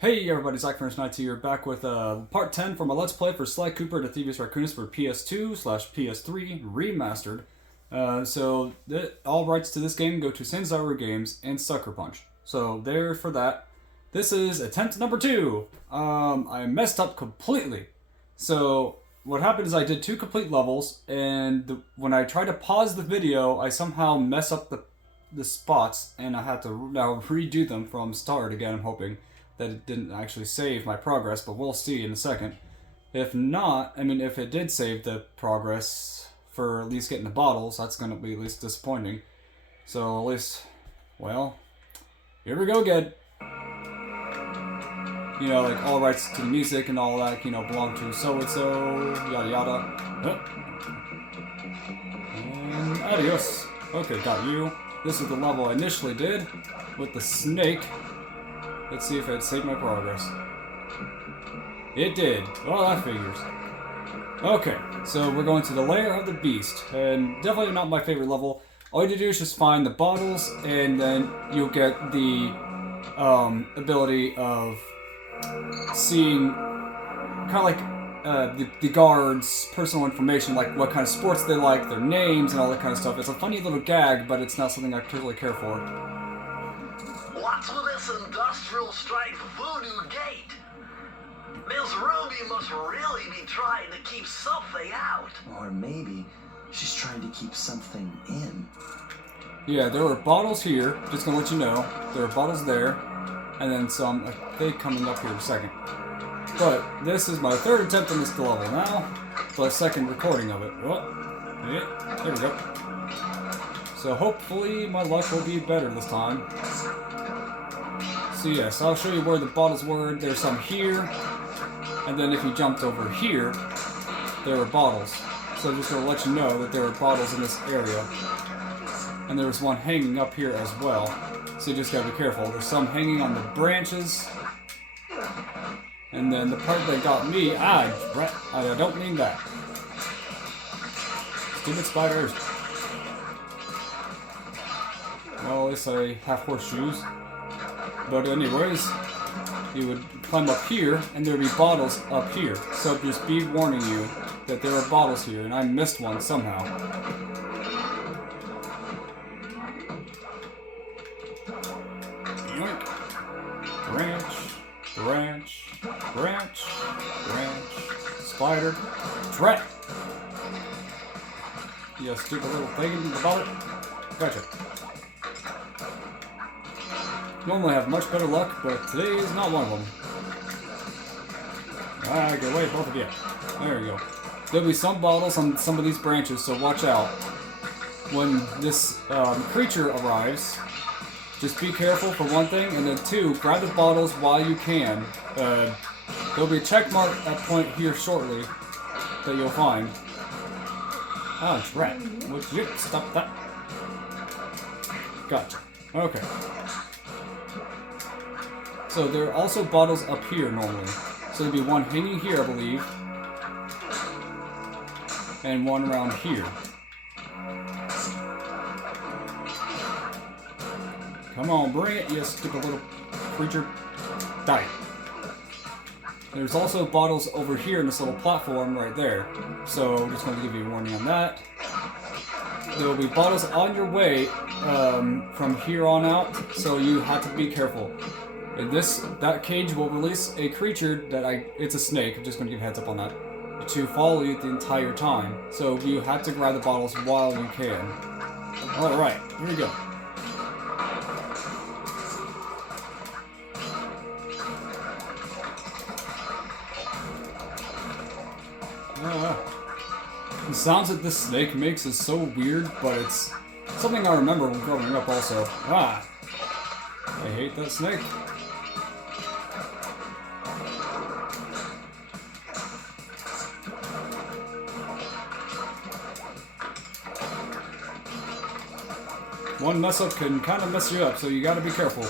Hey everybody, Zach here, back with part 10 for my Let's Play for Sly Cooper to Thievius Raccoonus for PS2/PS3 Remastered. All rights to this game go to Sanzaru Games and Sucker Punch. So there for that. This is attempt number 2. I messed up completely. So what happened is I did 2 complete levels, and when I tried to pause the video, I somehow messed up the spots, and I had to now redo them from start again, I'm hoping that it didn't actually save my progress, but we'll see in a second. If not, if it did save the progress for at least getting the bottles, that's going to be at least disappointing. So at least, well, here we go again. You know, like all rights to the music and all that, you know, belong to so-and-so, yada yada. And adios. Okay, got you. This is the level I initially did with the snake. Let's see if it saved my progress. It did. Well, that figures. Okay, so we're going to the Lair of the Beast, and definitely not my favorite level. All you have to do is just find the bottles, and then you'll get the ability of seeing kind of like the guards' personal information, like what kind of sports they like, their names, and all that kind of stuff. It's a funny little gag, but it's not something I particularly care for. What's with this industrial strike voodoo gate? Miss Ruby must really be trying to keep something out. Or maybe she's trying to keep something in. Yeah, there were bottles here. Just gonna let you know. There are bottles there. And then some, I think, coming up here in a second. But this is my third attempt on this level now. The second recording of it. Yeah, there we go. So hopefully my luck will be better this time. So yes, I'll show you where the bottles were. There's some here, and then if you jumped over here, there were bottles. So I'm just going to let you know that there were bottles in this area. And there was one hanging up here as well. So you just got to be careful. There's some hanging on the branches. And then the part that got me, I don't mean that. Stupid spiders. Well, at least I have horseshoes. But anyways, you would climb up here, and there would be bottles up here. So just be warning you that there are bottles here, and I missed one somehow. Yoink. Branch, branch, branch, branch, spider, trap. You stupid little thing about it. Gotcha. Normally I have much better luck, but today is not one of them. Get away, both of you. There we go. There'll be some bottles on some of these branches, so watch out. When this creature arrives, just be careful for one thing, and then two, grab the bottles while you can. There'll be a check mark at point here shortly that you'll find. Ah, drat. Would you stop that? Gotcha. Okay. So there are also bottles up here normally. So there'll be one hanging here, I believe. And one around here. Come on, bring it, you stupid little creature. Die. There's also bottles over here in this little platform right there. So I'm just going to give you a warning on that. There will be bottles on your way from here on out, so you have to be careful. And that cage will release a creature it's a snake, I'm just going to give a heads up on that, to follow you the entire time. So you have to grab the bottles while you can. Alright, here we go. The sounds that this snake makes is so weird, but it's something I remember when growing up also. I hate that snake. One mess up can kind of mess you up, so you gotta be careful.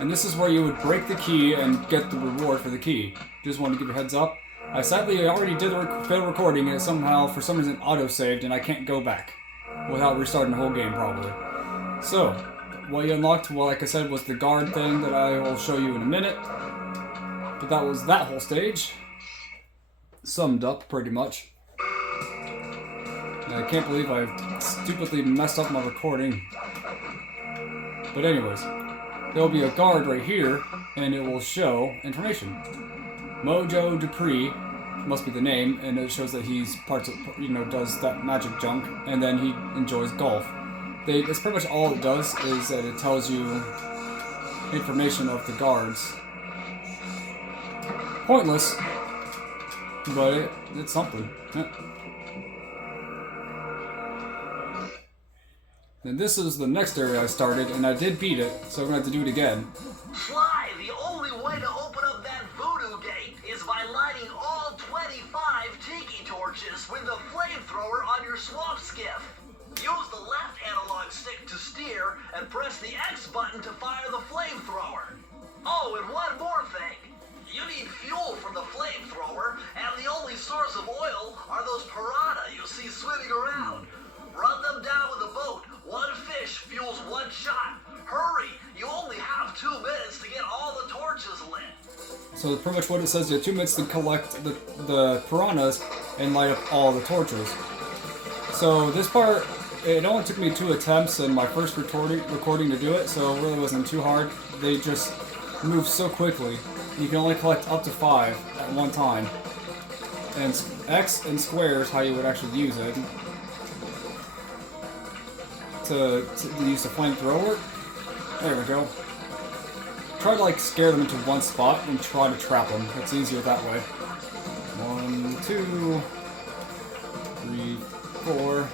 And this is where you would break the key and get the reward for the key. Just wanted to give you a heads up. I sadly already did the failed recording, and it somehow, for some reason, auto-saved, and I can't go back without restarting the whole game, probably. So, what you unlocked, well, like I said, was the guard thing that I will show you in a minute. But that was that whole stage. Summed up, pretty much. I can't believe I stupidly messed up my recording. But anyways, there'll be a guard right here, and it will show information. Mojo Dupree must be the name, and it shows that he's parts of, does that magic junk, and then he enjoys golf. It's pretty much all it does is that it tells you information of the guards. Pointless, but it's something. Yeah. And this is the next area I started, and I did beat it, so I'm going to have to do it again. Sly, the only way to open up that voodoo gate is by lighting all 25 tiki torches with the flamethrower on your swamp skiff. Use the left analog stick to steer, and press the X button to fire the flamethrower. Oh, and one more thing. You need fuel from the flamethrower, and the only source of oil are those piranha you see swimming around. Run them down with a boat. One fish fuels one shot. Hurry! You only have 2 minutes to get all the torches lit. So pretty much what it says, you have 2 minutes to collect the piranhas and light up all the torches. So this part, it only took me 2 attempts in my first recording to do it, so it really wasn't too hard. They just move so quickly. You can only collect up to 5 at one time. And X and square is how you would actually use it. To use the flamethrower. There we go. Try to scare them into one spot and try to trap them. It's easier that way. 1, 2, 3, 4,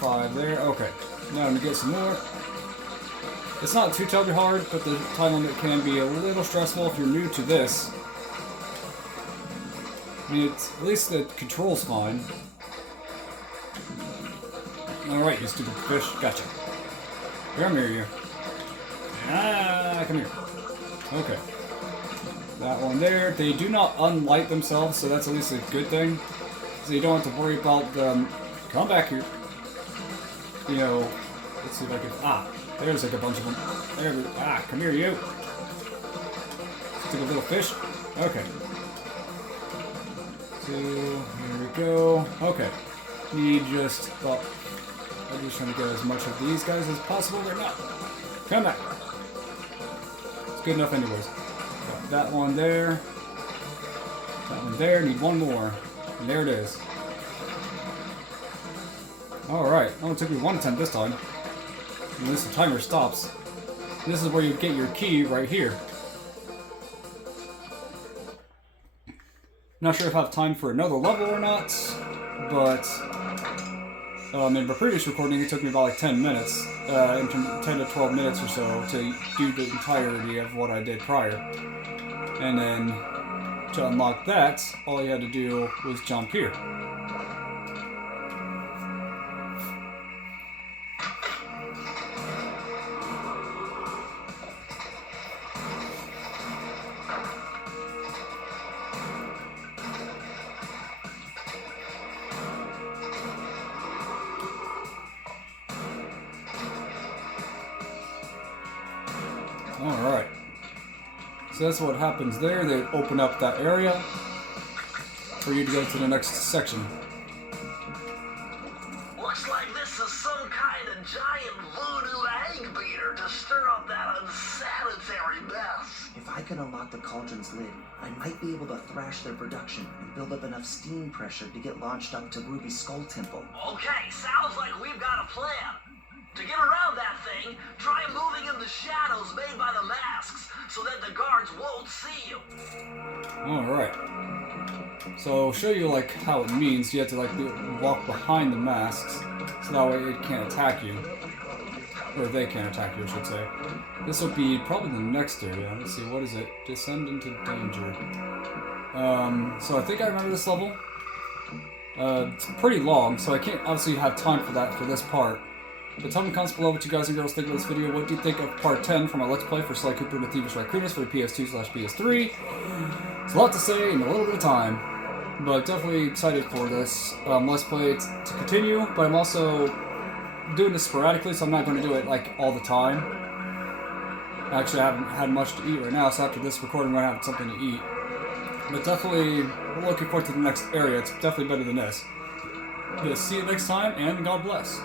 5 there. Okay. Now I'm gonna get some more. It's not too terribly hard, but the time limit can be a little stressful if you're new to this. I mean, at least the control's fine. Alright, you stupid fish. Gotcha. Come here, you. Ah, come here. Okay. That one there. They do not unlight themselves, so that's at least a good thing. So you don't have to worry about them. Come back here. Let's see if I can. Ah, there's a bunch of them. There we. Ah, come here, you. Stupid little fish. Okay. 2. Here we go. Okay. Need just. Well, I'm just trying to get as much of these guys as possible. They're not. Come back. It's good enough anyways. Got that one there. That one there. Need one more. And there it is. Alright. Only took me 1 attempt this time. At least the timer stops. This is where you get your key right here. Not sure if I have time for another level or not, but in the previous recording it took me about 10 minutes, 10 to 12 minutes or so to do the entirety of what I did prior. And then to unlock that, all you had to do was jump here. Alright. So that's what happens there. They open up that area for you to go to the next section. Looks like this is some kind of giant voodoo egg beater to stir up that unsanitary mess. If I can unlock the cauldron's lid, I might be able to thrash their production and build up enough steam pressure to get launched up to Ruby's Skull Temple. Okay, sounds like we've got a plan. To get around that thing, try moving in the shadows made by the masks so that the guards won't see you. Alright. So I'll show you how it means. You have to walk behind the masks so that way it can't attack you. Or they can't attack you, I should say. This will be probably the next area. Let's see, what is it? Descend into danger. So I think I remember this level. It's pretty long, so I can't obviously have time for that for this part. But tell me in the comments below what you guys and girls think of this video. What do you think of part 10 from my Let's Play for Sly Cooper to Thievius Raccoonus for PS2/PS3? It's a lot to say in a little bit of time, but definitely excited for this Let's Play to continue, but I'm also doing this sporadically, so I'm not going to do it like all the time. Actually, I haven't had much to eat right now, so after this recording, I'm going to have something to eat. But definitely looking forward to the next area. It's definitely better than this. See you next time, and God bless.